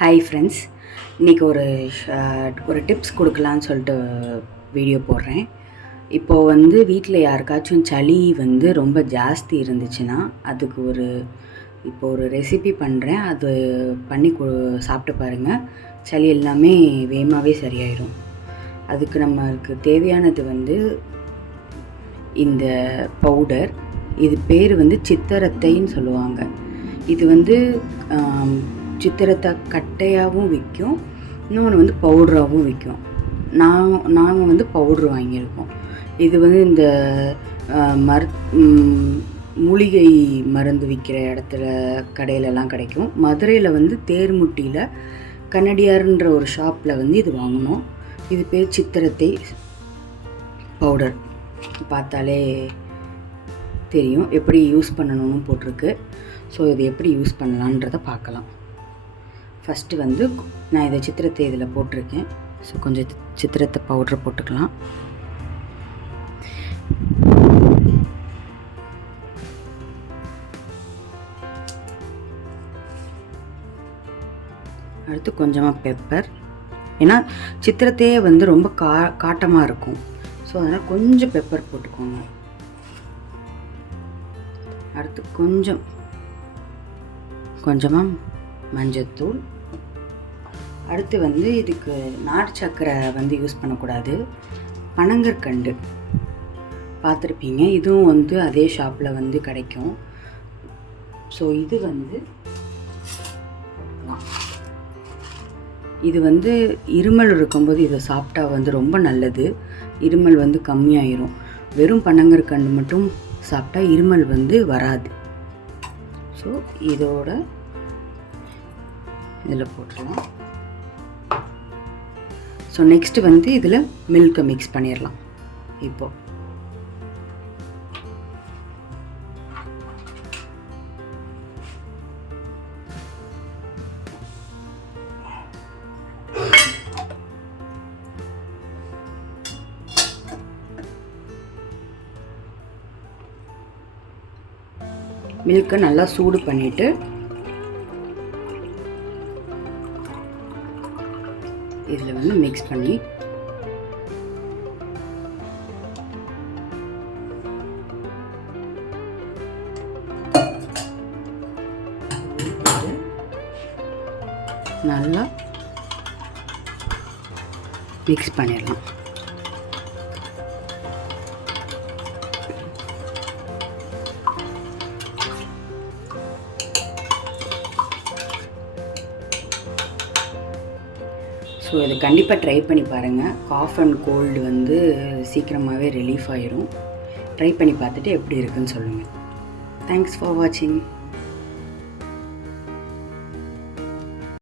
Hi friends, இன்றைக்கி ஒரு tips கொடுக்கலான்னு சொல்லிட்டு வீடியோ போடுறேன். இப்போது வீட்டில் யாருக்காச்சும் சளி ரொம்ப ஜாஸ்தி இருந்துச்சுன்னா அதுக்கு ஒரு ரெசிபி பண்ணுறேன். அது பண்ணி சாப்பிட்டு பாருங்கள். சளி எல்லாமே வேகமாகவே சரியாயிடும். அதுக்கு நம்மளுக்கு தேவையானது இந்த பவுடர். இது பேர் சித்தரத்தைன்னு சொல்லுவாங்க. இது சித்திரத்தை கட்டையாகவும் விற்கும், இன்னொன்று பவுடராகவும் விற்கும். நாங்கள் பவுட்ரு வாங்கியிருக்கோம். இது இந்த மூலிகை மருந்து விற்கிற இடத்துல கடையிலலாம் கிடைக்கும். மதுரையில் தேர்முட்டியில் கன்னடியார்ன்ற ஒரு ஷாப்பில் இது வாங்கினோம். இது பேர் சித்திரத்தை பவுடர். பார்த்தாலே தெரியும் எப்படி யூஸ் பண்ணணும்னு போட்டிருக்கு. ஸோ இது எப்படி யூஸ் பண்ணலான்றதை பார்க்கலாம். ஃபஸ்ட்டு நான் இதை சித்திரத்தை இதில் போட்டிருக்கேன். ஸோ கொஞ்சம் சித்திரத்தை பவுட்ரு போட்டுக்கலாம். அடுத்து கொஞ்சமாக பெப்பர். ஏன்னா சித்திரத்தையே ரொம்ப காட்டமாக இருக்கும். ஸோ அதனால் கொஞ்சம் பெப்பர் போட்டுக்கோங்க. அடுத்து கொஞ்சமாக மஞ்சத்தூள். அடுத்து இதுக்கு நாட்டு சர்க்கரை யூஸ் பண்ணக்கூடாது. பனங்கற்கண்டு பார்த்துருப்பீங்க. இதுவும் அதே ஷாப்பில் கிடைக்கும். ஸோ இது இருமல் இருக்கும்போது இதை சாப்பிட்டா ரொம்ப நல்லது. இருமல் கம்மியாயிரும். வெறும் பனங்கற்கண்டு மட்டும் சாப்பிட்டா இருமல் வராது. ஸோ இதோட இதில் போட்டுடலாம். ஸோ நெக்ஸ்ட்டு இதில் மில்கை மிக்ஸ் பண்ணிடலாம். இப்போது மில்கை நல்லா சூடு பண்ணிவிட்டு இதில் மிக்ஸ் பண்ணி நல்லா மிக்ஸ் பண்ணிடலாம். ஸோ இதை கண்டிப்பாக ட்ரை பண்ணி பாருங்கள். காஃப் அண்ட் கோல்டு சீக்கிரமாகவே ரிலீஃப் ஆயிரும். ட்ரை பண்ணி பார்த்துட்டு எப்படி இருக்குன்னு சொல்லுங்கள். தேங்க்ஸ் ஃபார் வாட்சிங்.